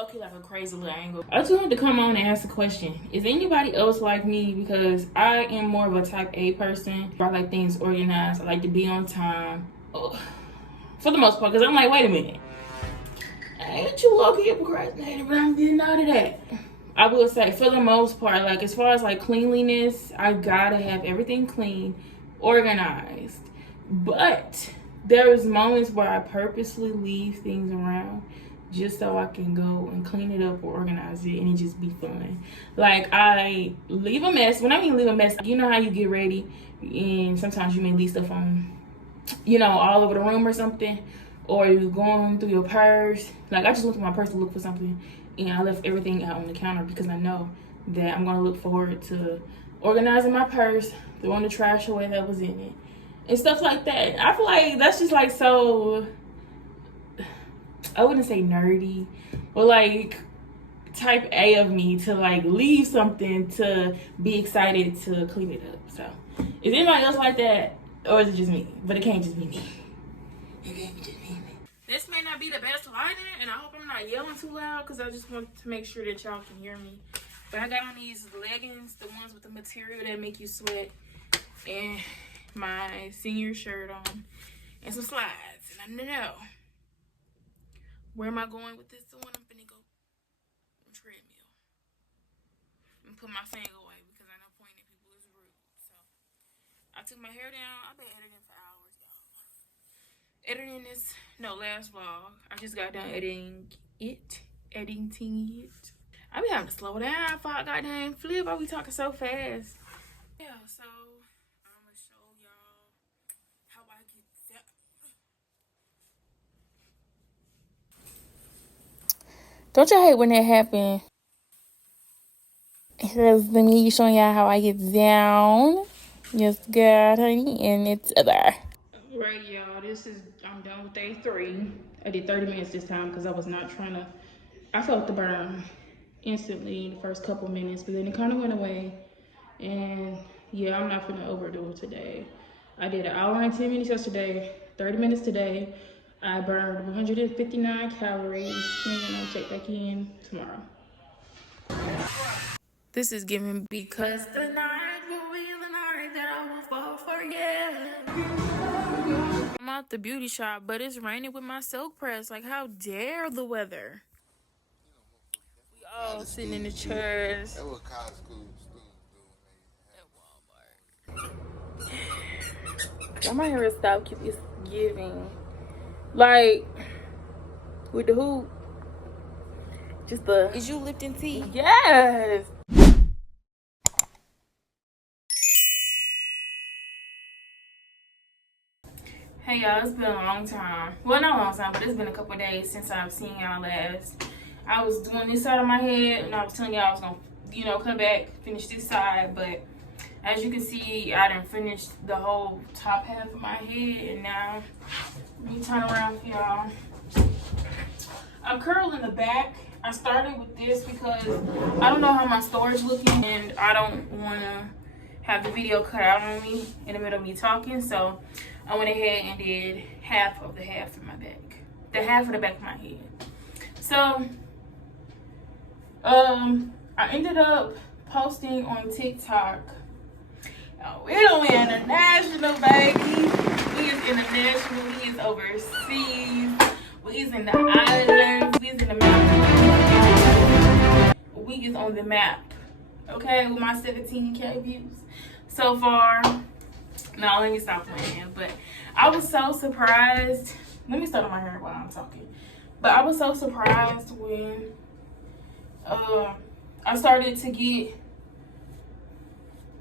low-key like a crazy little angle. I just wanted to come on and ask a question. Is anybody else like me? Because I am more of a type A person. I like things organized. I like to be on time. Ugh. For the most part, because I'm like, wait a minute. Ain't you low-key a procrastinator, but I'm getting out of that. I will say, for the most part, like as far as like cleanliness, I gotta have everything clean, organized. But there is moments where I purposely leave things around just so I can go and clean it up or organize it, and it just be fun. Like I leave a mess. When I mean leave a mess, you know how you get ready and sometimes you may leave stuff on, you know, all over the room or something, or you going through your purse. Like I just went through my purse to look for something, and I left everything out on the counter because I know that I'm gonna look forward to organizing my purse, throwing the trash away that was in it, and stuff like that. I feel like that's just like so, I wouldn't say nerdy, but like type A of me to like leave something to be excited to clean it up. So is anybody else like that, or is it just me? But it can't just be me. It can't be just me. This may not be the best lighting, and I hope I'm not yelling too loud because I just want to make sure that y'all can hear me. But I got on these leggings, the ones with the material that make you sweat, and my senior shirt on, and some slides. And I don't know, where am I going with this one? I'm finna go on treadmill and put my thing away because I know pointing at people is rude. So I took my hair down. I've been editing for hours, y'all. Editing this, no, last vlog. I just got done editing it. I be having to slow down if I goddamn flip. I be talking so fast. Yeah, so I'm gonna show y'all how I get that. Don't y'all hate when that happen? That's me showing y'all how I get down. Yes, God, honey, and it's there. Right, y'all. I'm done with day 3. I did 30 minutes this time because I was not trying to. I felt the burn instantly in the first couple minutes, but then it kind of went away. And yeah, I'm not gonna overdo it today. I did an hour and 10 minutes yesterday, 30 minutes today. I burned 159 calories, and I'll check back in tomorrow. This is giving because the night will be the night that I will fall for you. I'm out the beauty shop, but it's raining with my silk press. Like, how dare the weather? We all sitting in the chairs. That was college school at Walmart. My hair style is giving. Like, with the hoop. Just the. Is you lifting tea? Yes. Hey y'all, it's been a long time. Well, not a long time, but it's been a couple days since I've seen y'all last. I was doing this side of my head, and I was telling y'all I was gonna, you know, come back, finish this side, but as you can see, I done finished the whole top half of my head, and now let me turn around for y'all. I'm curling the back. I started with this because I don't know how my storage looking, and I don't wanna have the video cut out on me in the middle of me talking, so I went ahead and did half of my back, the half of the back of my head. So I ended up posting on TikTok. Oh, we don't win international, baby. We is international. We is overseas. We is in the islands. We is in the mountains. We is on the map. Okay, with my 17K views so far. No, let me stop playing. But I was so surprised. Let me start on my hair while I'm talking. But I was so surprised when I started to get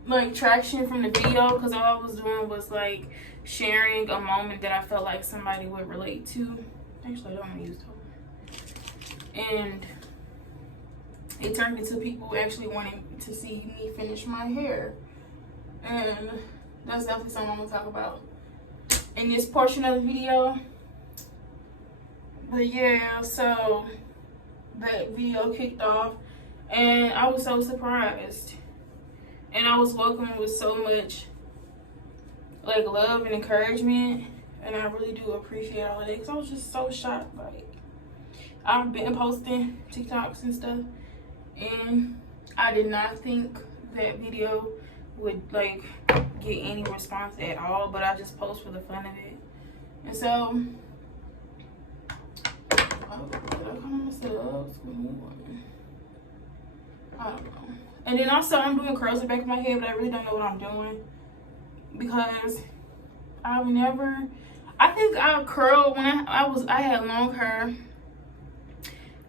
like traction from the video, because all I was doing was like sharing a moment that I felt like somebody would relate to. Actually, I don't want to use that. And it turned into people actually wanting to see me finish my hair. And that's definitely something I'm gonna talk about in this portion of the video. But yeah, so that video kicked off, and I was so surprised. And I was welcomed with so much like love and encouragement, and I really do appreciate all of that, because I was just so shocked. Like, I've been posting TikToks and stuff, and I did not think that video would like get any response at all, but I just post for the fun of it. And so I don't know. And then also I'm doing curls in the back of my head, but I really don't know what I'm doing because I think I curled when I had long hair.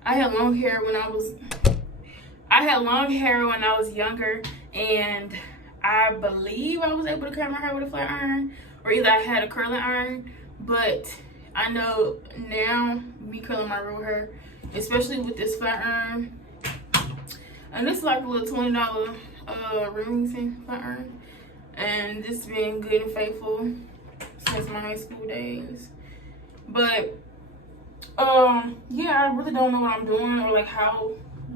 I had long hair when I was younger, and I believe I was able to curl my hair with a flat iron, or either I had a curling iron. But I know now, me curling my real hair, especially with this flat iron, and this is like a little $20 Remington flat iron, and this has been good and faithful since my high school days. But yeah, I really don't know what I'm doing or like how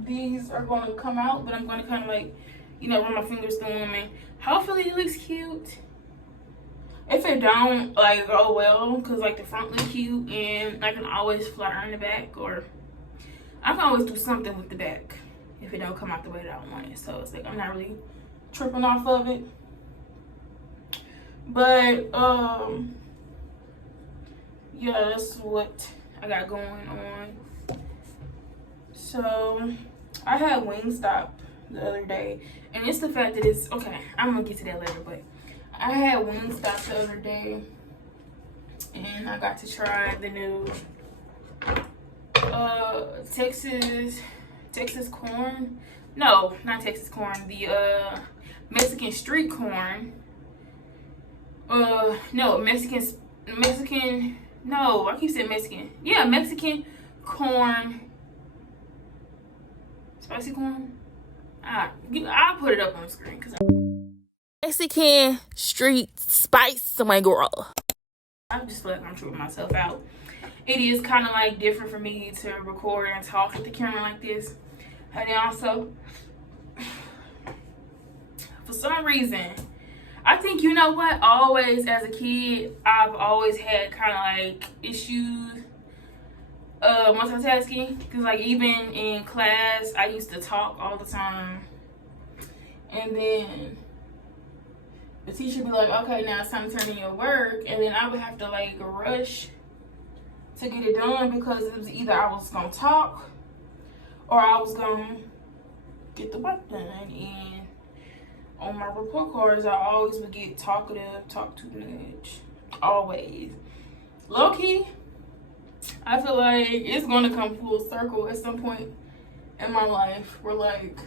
these are going to come out, but I'm going to kind of like, you know, run my fingers through them, and hopefully it looks cute. If it don't, like, oh well, because like the front looks cute, and I can always flat iron the back, or I can always do something with the back if it don't come out the way that I want it. So it's like I'm not really tripping off of it. But yeah, that's what I got going on. So I had Wingstop the other day, and it's the fact that it's okay. I'm gonna get to that later, but I had Wingstop the other day, and I got to try the new Texas corn. No, not Texas corn. The Mexican street corn. No, Mexican. No, I keep saying Mexican. Yeah, Mexican corn. Spicy corn. I'll put it up on the screen because Mexican street spice, my girl. I just feel like I'm tripping myself out. It is kind of like different for me to record and talk with the camera like this. And then also, for some reason, I think, you know what, always as a kid, I've always had kind of like issues multitasking, because like even in class I used to talk all the time, and then the teacher would be like, okay, now it's time to turn in your work, and then I would have to like rush to get it done, because it was either I was gonna talk or I was gonna get the work done. And on my report cards, I always would get talkative, talk too much, always. Low-key, I feel like it's gonna come full circle at some point in my life where like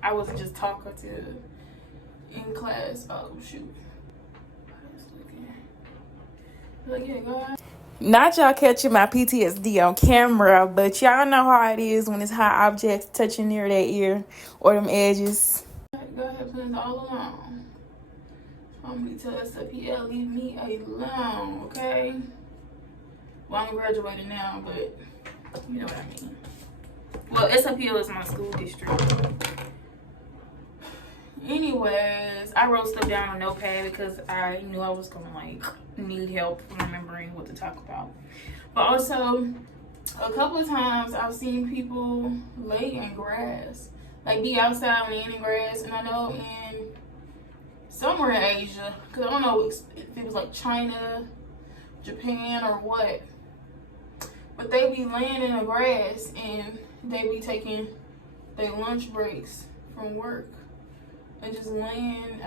I was just talkative in class. Oh shoot. Like, yeah, go ahead. Not y'all catching my PTSD on camera, but y'all know how it is when it's hot objects touching near their ear or them edges. Go ahead, please, all alone. I'm gonna tell SFPL, leave me alone, okay? Well, I'm graduating now, but you know what I mean. Well, SFPL is my school district. Anyways, I wrote stuff down on Notepad because I knew I was gonna like need help remembering what to talk about. But also, a couple of times I've seen people lay in grass, like be outside laying in grass, and I know in somewhere in Asia, because I don't know if it was like China, Japan, or what, but they be laying in the grass and they be taking their lunch breaks from work and just laying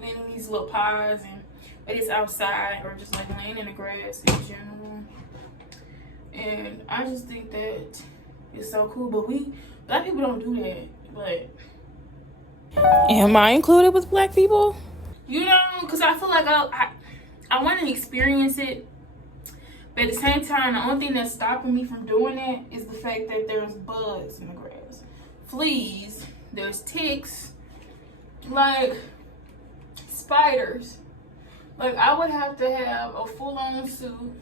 in these little pods, and it's outside, or just like laying in the grass in general. And I just think that it's so cool, but black people don't do that. But am I included with black people? You know, because I feel like I want to experience it, but at the same time, the only thing that's stopping me from doing that is the fact that there's bugs in the grass, fleas, there's ticks, like spiders. Like I would have to have a full-on suit.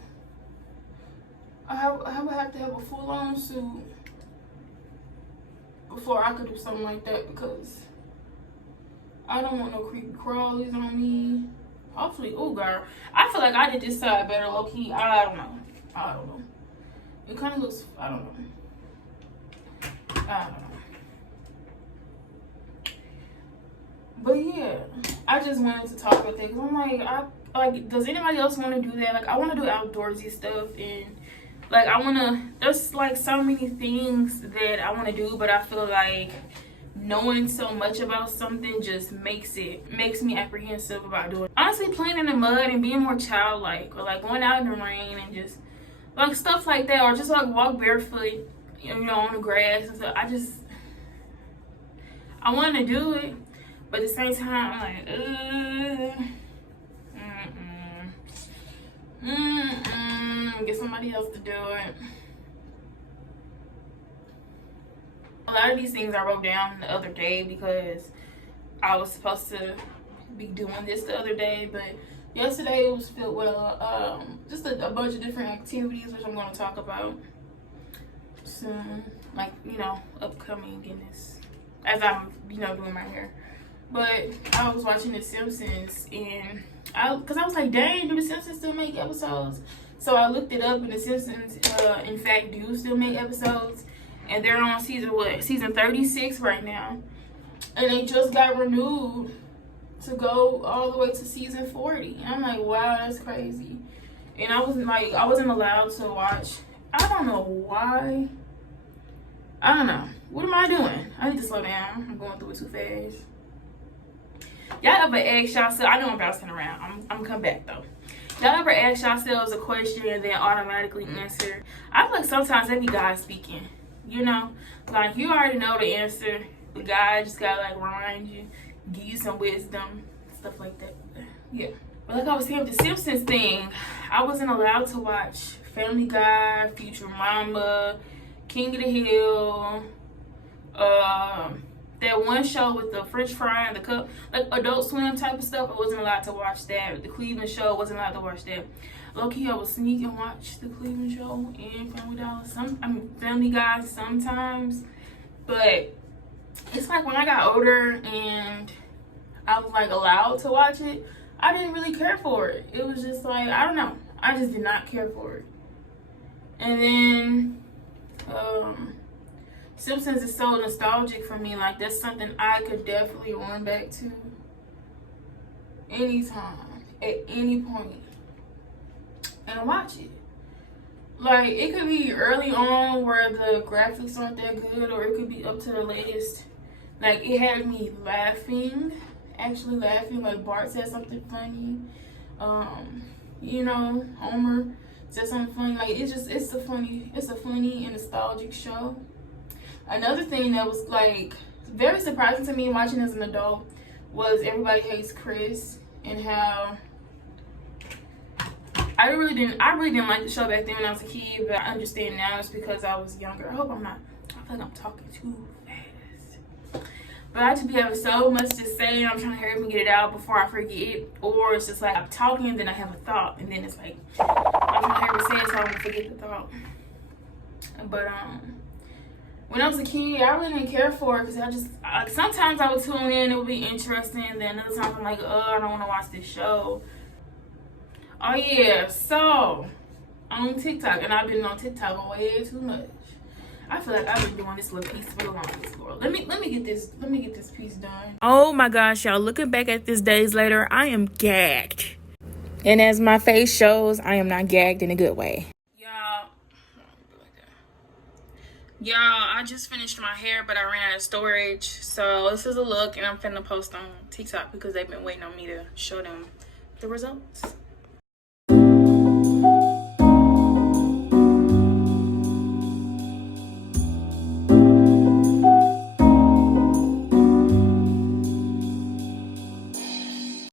I would have to have a full-on suit before I could do something like that, because I don't want no creepy crawlies on me. Hopefully, oh girl, I feel like I did this side better, low-key. I don't know. It kind of looks, I don't know. I don't know. But yeah, I just wanted to talk about that because I'm like, does anybody else want to do that? Like, I want to do outdoorsy stuff, and like, there's like so many things that I want to do, but I feel like knowing so much about something just makes me apprehensive about doing it. Honestly, playing in the mud and being more childlike, or like going out in the rain and just like stuff like that, or just like walk barefoot, you know, on the grass and stuff. I want to do it, but at the same time, I'm like, get somebody else to do it. A lot of these things I wrote down the other day because I was supposed to be doing this the other day, but yesterday it was filled with just a bunch of different activities, which I'm going to talk about soon, like, you know, upcoming in this, as I'm, you know, doing my hair. But I was watching The Simpsons, and because I was like, dang, do The Simpsons still make episodes? So I looked it up, and The Simpsons, in fact, do still make episodes. And they're on season 36 right now. And they just got renewed to go all the way to season 40. And I'm like, wow, that's crazy. And I wasn't allowed to watch. I don't know why. I don't know. What am I doing? I need to slow down. I'm going through it too fast. Y'all ever ask yourself, I know I'm bouncing around. I'm gonna come back though. Y'all ever ask yourselves a question and then automatically answer? I feel like sometimes that be God speaking. You know, like you already know the answer, but God just gotta like remind you, give you some wisdom, stuff like that. Yeah. But like I was saying with the Simpsons thing, I wasn't allowed to watch Family Guy, Futurama, King of the Hill, that one show with the French fry and the cup, like Adult Swim type of stuff. I wasn't allowed to watch that. The Cleveland Show, wasn't allowed to watch that. Low-key, I would sneak and watch the Cleveland Show and Family Guy sometimes. But it's like when I got older and I was like allowed to watch it, I didn't really care for it. It was just like, I don't know. I just did not care for it. And then Simpsons is so nostalgic for me. Like, that's something I could definitely run back to anytime, at any point, and watch it. Like, it could be early on where the graphics aren't that good, or it could be up to the latest. Like, it had me laughing, actually laughing. Like, Bart said something funny. You know, Homer said something funny. Like, it's a funny and nostalgic show. Another thing that was like very surprising to me watching as an adult was Everybody Hates Chris, and how I really didn't like the show back then when I was a kid, but I understand now it's because I was younger. I feel like I'm talking too fast. But I just be having so much to say, and I'm trying to hurry up and get it out before I forget it. Or it's just like I'm talking and then I have a thought, and then it's like I'm trying to hurry up and say it so I don't forget the thought. But when I was a kid, I really didn't care for it because sometimes I would tune in, it would be interesting, and then other times I'm like, I don't want to watch this show. Oh yeah, so on TikTok, and I've been on TikTok way too much. I feel like I've been doing this little piece for the longest, Lord. Let me get this piece done. Oh my gosh, y'all! Looking back at this days later, I am gagged, and as my face shows, I am not gagged in a good way. Y'all, I just finished my hair, but I ran out of storage. So this is a look, and I'm finna post on TikTok because they've been waiting on me to show them the results.